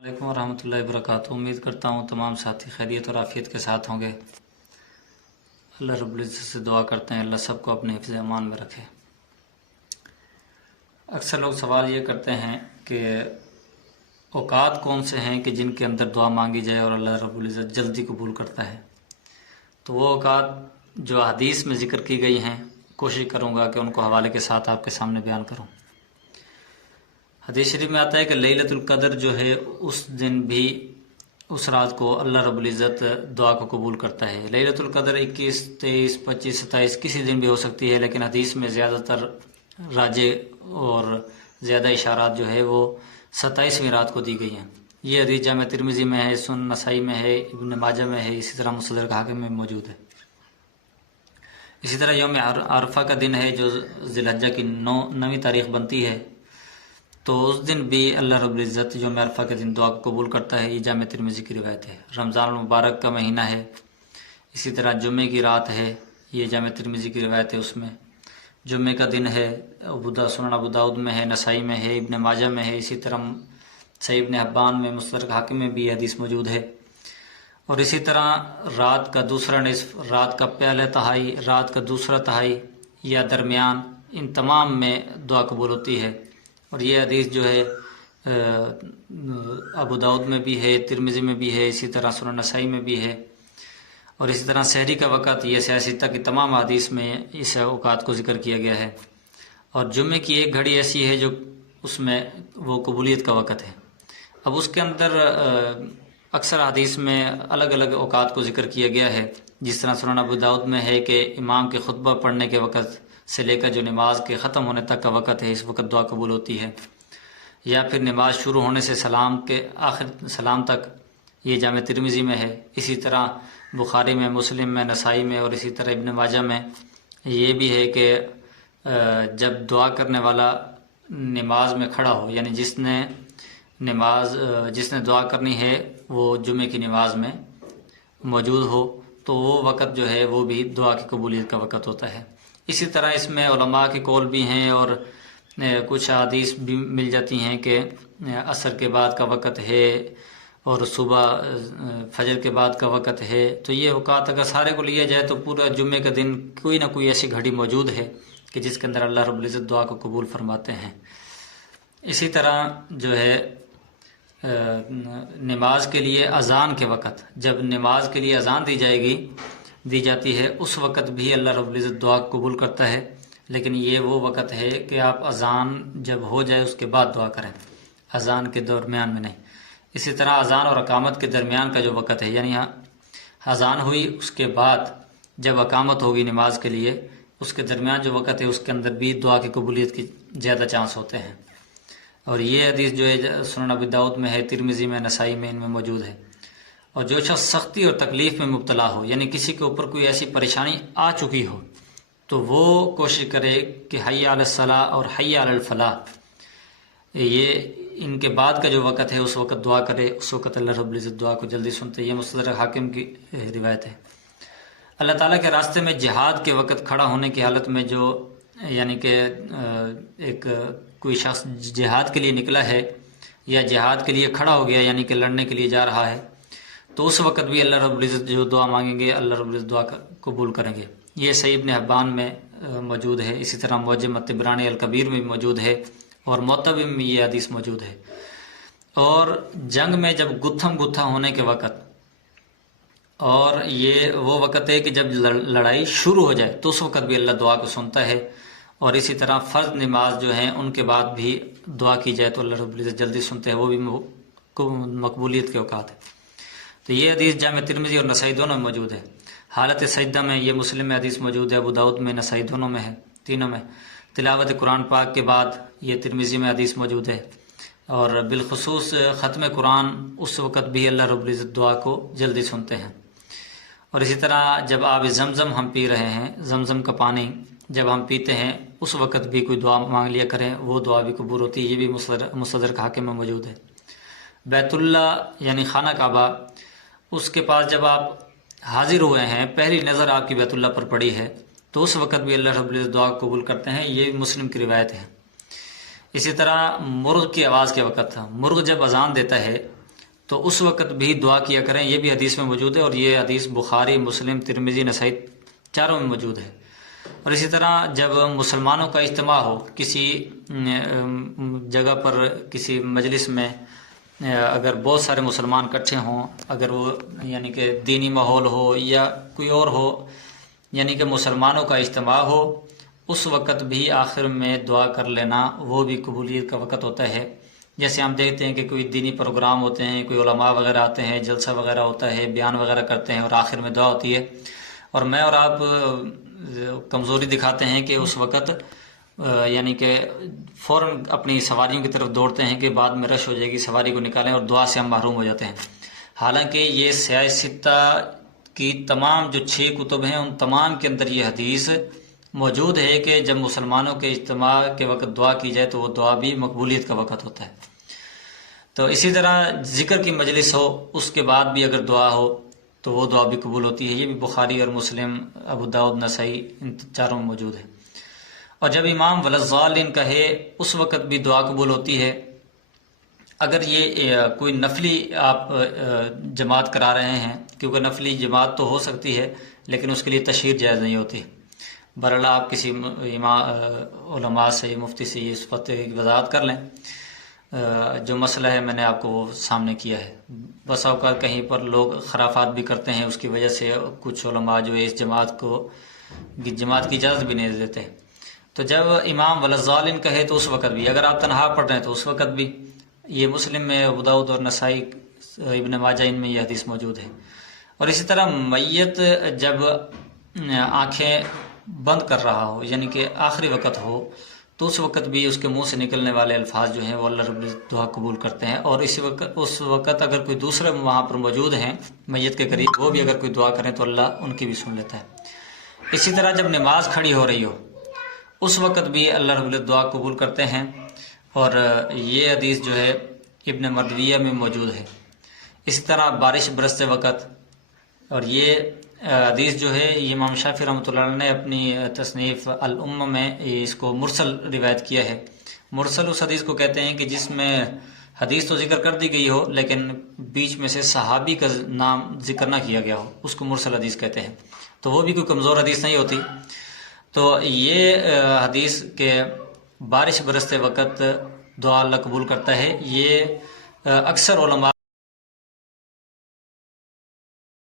वालेकुम वरहमतुल्लाहि वबरकातुहू। उम्मीद करता हूँ तमाम साथी खैरियत और आफियत के साथ होंगे। अल्लाह रब्बुल इज़्ज़त से दुआ करते हैं अल्लाह सबको अपने हिफ्ज़ अमान में रखे। अक्सर लोग सवाल ये करते हैं कि औकात कौन से हैं कि जिनके अंदर दुआ मांगी जाए और अल्लाह रब्बुल इज़्ज़त जल्दी कबूल करता है। तो वो औकात जो हदीस में ज़िक्र की गई हैं, कोशिश करूँगा कि उनको हवाले के साथ आपके सामने बयान करूँ। हदीस शरीफ में आता है कि लैलतुल क़द्र जो है उस दिन भी, उस रात को अल्लाह रब्बुल इज़्ज़त दुआ को कबूल करता है। लैलतुल क़द्र 21, 23, 25, 27 किसी दिन भी हो सकती है, लेकिन हदीस में ज़्यादातर राजे और ज़्यादा इशारात जो है वो 27वीं रात को दी गई हैं। ये हदीस जामे तिरमिज़ी में है, सुनन नसाई में है, इब्न माजा में है, इसी तरह मुसद्दरक हाकिम में मौजूद है। इसी तरह यौम अरफा का दिन है जो ज़िलहज्जा की 9वीं तारीख बनती है, तो उस दिन भी अल्लाह रब्बुल इज़्ज़त यौम अरफा के दिन दुआ को कबूल करता है। ये जामे तिरमिज़ी की रिवायत है। रमज़ान मुबारक का महीना है, इसी तरह जुम्मे की रात है, ये जामे तिरमिज़ी की रिवायत है। उसमें जुम्मे का दिन है, सुनन अबू दाऊद में है, नसाई में है, इब्न माजा में है, इसी तरह सही इब्न हिब्बान में, मुस्तदरक हाकिम में भी हदीस मौजूद है। और इसी तरह रात का दूसरा निस्फ, रात का पहला तिहाई, रात का दूसरा तिहाई या दरमियान, इन तमाम में दुआ कबूल होती है। और ये हदीस जो है अबू दाऊद में भी है, तिरमिज़ी में भी है, इसी तरह सुनन नसाई में भी है। और इसी तरह सहरी का वक़्त, ये सियासता की तमाम हदीस में इस औकात को ज़िक्र किया गया है। और जुम्मे की एक घड़ी ऐसी है जो उसमें वो कबूलियत का वक़्त है। अब उसके अंदर अक्सर हदीस में अलग अलग औकात को ज़िक्र किया गया है। जिस तरह सुनन अबू दाऊद में है कि इमाम के खुतबा पढ़ने के वक़्त से लेकर जो नमाज के ख़त्म होने तक का वक़्त है, इस वक़्त दुआ कबूल होती है। या फिर नमाज शुरू होने से सलाम के आखिर सलाम तक, ये जामे तिरमिज़ी में है। इसी तरह बुखारी में, मुस्लिम में, नसाई में और इसी तरह इब्न माजा में ये भी है कि जब दुआ करने वाला नमाज में खड़ा हो, यानी जिसने दुआ करनी है वो जुमे की नमाज में मौजूद हो, तो वो वक़्त जो है वो भी दुआ की कबूलियत का वक़्त होता है। इसी तरह इसमें उलमा के कौल भी हैं और कुछ हदीस भी मिल जाती हैं कि असर के बाद का वक़्त है और सुबह फजर के बाद का वक़्त है। तो ये औकात अगर सारे को लिया जाए तो पूरा जुम्मे का दिन कोई ना कोई ऐसी घड़ी मौजूद है कि जिसके अंदर अल्लाह रब्बुल इज़्ज़त दुआ को कबूल फरमाते हैं। इसी तरह जो है नमाज के लिए अज़ान के वक़्त, जब नमाज के लिए अज़ान दी जाती है, उस वक़्त भी अल्लाह रब्बुल इज़्ज़त दुआ को कबूल करता है। लेकिन ये वो वक़्त है कि आप अज़ान जब हो जाए उसके बाद दुआ करें, अज़ान के दरमियान में नहीं। इसी तरह अज़ान और अकामत के दरमियान का जो वक़्त है, यानी अज़ान हुई उसके बाद जब अकामत होगी नमाज के लिए, उसके दरमियान जो वक़्त है उसके अंदर भी दुआ की कबूलियत की ज़्यादा चांस होते हैं। और ये हदीस जो है सुनन अबू दाऊद में है, तिरमिज़ी में, नसाई में, इनमें मौजूद है। और जो शख्स सख्ती और तकलीफ़ में मुब्तला हो, यानी किसी के ऊपर कोई ऐसी परेशानी आ चुकी हो, तो वो कोशिश करे कि हय्या अलस सलाह और हय्या अलल फलाह, ये इनके बाद का जो वक़्त है उस वक़्त दुआ करे। उस वक़्त अल्लाह रब्बुल इज़्ज़त दुआ को जल्दी सुनते हैं। ये मुस्तदरक हाकिम की रिवायत है। अल्लाह ताला के रास्ते में जिहाद के वक़्त खड़ा होने की हालत में जो, यानी कि एक कोई शख्स जिहाद के लिए निकला है या जिहाद के लिए खड़ा हो गया, यानी कि लड़ने के लिए जा रहा है, तो उस वक़्त भी अल्लाह रब्बुल इज़्ज़त जो दुआ मांगेंगे अल्लाह रब्बुल इज़्ज़त दुआ कबूल करेंगे। ये सही इब्न हिब्बान में मौजूद है। इसी तरह मुअज्जम तिबरानी अल कबीर में भी मौजूद है और मुअत्तब में ये हदीस मौजूद है। और जंग में जब गुत्थम गुत्था होने के वक़्त, और ये वो वक़्त है कि जब लड़ाई शुरू हो जाए तो उस वक़्त भी अल्लाह दुआ को सुनता है। और इसी तरह फ़र्ज़ नमाज जो हैं उनके बाद भी दुआ की जाए तो अल्लाह रब्बुल इज़्ज़त जल्दी सुनते हैं, वो भी मकबूलियत के औकात है। तो ये हदीस जामे तिरमिज़ी और नसाई दोनों में मौजूद है। हालत सजदा में ये मुस्लिम में हदीस मौजूद है, अबू दाऊद में, नसाई दोनों में है, तीनों में। तिलावत कुरान पाक के बाद ये तिरमिज़ी में हदीस मौजूद है। और बिलखुसूस ख़त्म कुरान, उस वक़्त भी अल्लाह रब्बुल इज़्ज़त दुआ को जल्दी सुनते हैं। और इसी तरह जब आब ज़मज़म हम पी रहे हैं, ज़मज़म का पानी जब हम पीते हैं, उस वक़्त भी कोई दुआ मांग लिया करें, वो दुआ भी कबूल होती है। ये भी मुस्तदरक हाकिम में मौजूद है। बैतुल्ला यानी खाना काबा, उसके पास जब आप हाजिर हुए हैं, पहली नज़र आपकी बैतुल्ला पर पड़ी है, तो उस वक़्त भी अल्लाह रब्बुल इज़्ज़त दुआ कबूल करते हैं। ये मुस्लिम की रिवायत है। इसी तरह मुर्ग की आवाज़ के वक़्त था, मुर्ग जब अज़ान देता है تو اس وقت بھی دعا کیا کریں، یہ بھی حدیث میں موجود ہے، اور یہ حدیث بخاری، مسلم، ترمذی، نسائی چاروں میں موجود ہے۔ اور اسی طرح جب مسلمانوں کا اجتماع ہو کسی جگہ پر، کسی مجلس میں، اگر بہت سارے مسلمان اکٹھے ہوں، اگر وہ یعنی کہ دینی ماحول ہو یا کوئی اور ہو، یعنی کہ مسلمانوں کا اجتماع ہو، اس وقت بھی آخر میں دعا کر لینا وہ بھی قبولیت کا وقت ہوتا ہے۔ جیسے ہم دیکھتے ہیں کہ کوئی دینی پروگرام ہوتے ہیں، کوئی علماء وغیرہ آتے ہیں، جلسہ وغیرہ ہوتا ہے، بیان وغیرہ کرتے ہیں، اور آخر میں دعا ہوتی ہے، اور میں اور آپ کمزوری دکھاتے ہیں کہ اس وقت یعنی کہ فوراً اپنی سواریوں کی طرف دوڑتے ہیں کہ بعد میں رش ہو جائے گی، سواری کو نکالیں، اور دعا سے ہم محروم ہو جاتے ہیں۔ حالانکہ یہ سیاہ ستہ کی تمام جو 6 کتب ہیں، ان تمام کے اندر یہ حدیث موجود ہے کہ جب مسلمانوں کے اجتماع کے وقت دعا کی جائے تو وہ دعا بھی مقبولیت کا وقت ہوتا ہے۔ تو اسی طرح ذکر کی مجلس ہو، اس کے بعد بھی اگر دعا ہو تو وہ دعا بھی قبول ہوتی ہے۔ یہ بھی بخاری اور مسلم، ابو داؤد، نسائی، ان چاروں میں موجود ہے۔ اور جب امام ولضالین کہے اس وقت بھی دعا قبول ہوتی ہے۔ اگر یہ کوئی نفلی آپ جماعت کرا رہے ہیں، کیونکہ نفلی جماعت تو ہو سکتی ہے لیکن اس کے لیے تشہیر جائز نہیں ہوتی، بہرحال آپ کسی علماء سے، مفتی سے اس وقت وضاحت کر لیں۔ جو مسئلہ ہے میں نے آپ کو وہ سامنے کیا ہے۔ بسا اوقات کہیں پر لوگ خرافات بھی کرتے ہیں، اس کی وجہ سے کچھ علماء جو ہے اس جماعت کی اجازت بھی نہیں دیتے۔ تو جب امام ولضالین کہے تو اس وقت بھی، اگر آپ تنہا پڑھ رہے ہیں تو اس وقت بھی، یہ مسلم میں، ابو داؤد اور نسائی، ابن ماجہ، ان میں یہ حدیث موجود ہے۔ اور اسی طرح میت جب آنکھیں بند کر رہا ہو، یعنی کہ آخری وقت ہو، تو اس وقت بھی اس کے منہ سے نکلنے والے الفاظ جو ہیں وہ اللہ رب العزت دعا قبول کرتے ہیں۔ اور اس وقت اگر کوئی دوسرے وہاں پر موجود ہیں میت کے قریب، وہ بھی اگر کوئی دعا کریں تو اللہ ان کی بھی سن لیتا ہے۔ اسی طرح جب نماز کھڑی ہو رہی ہو، اس وقت بھی اللہ رب العزت دعا قبول کرتے ہیں، اور یہ حدیث جو ہے ابن مردویہ میں موجود ہے۔ اسی طرح بارش برستے وقت، اور یہ حدیث جو ہے یہ امام شافعی رحمۃ اللہ علیہ نے اپنی تصنیف الام میں اس کو مرسل روایت کیا ہے۔ مرسل اس حدیث کو کہتے ہیں کہ جس میں حدیث تو ذکر کر دی گئی ہو لیکن بیچ میں سے صحابی کا نام ذکر نہ کیا گیا ہو، اس کو مرسل حدیث کہتے ہیں۔ تو وہ بھی کوئی کمزور حدیث نہیں ہوتی۔ تو یہ حدیث کہ بارش برستے وقت دعا اللہ قبول کرتا ہے، یہ اکثر علماء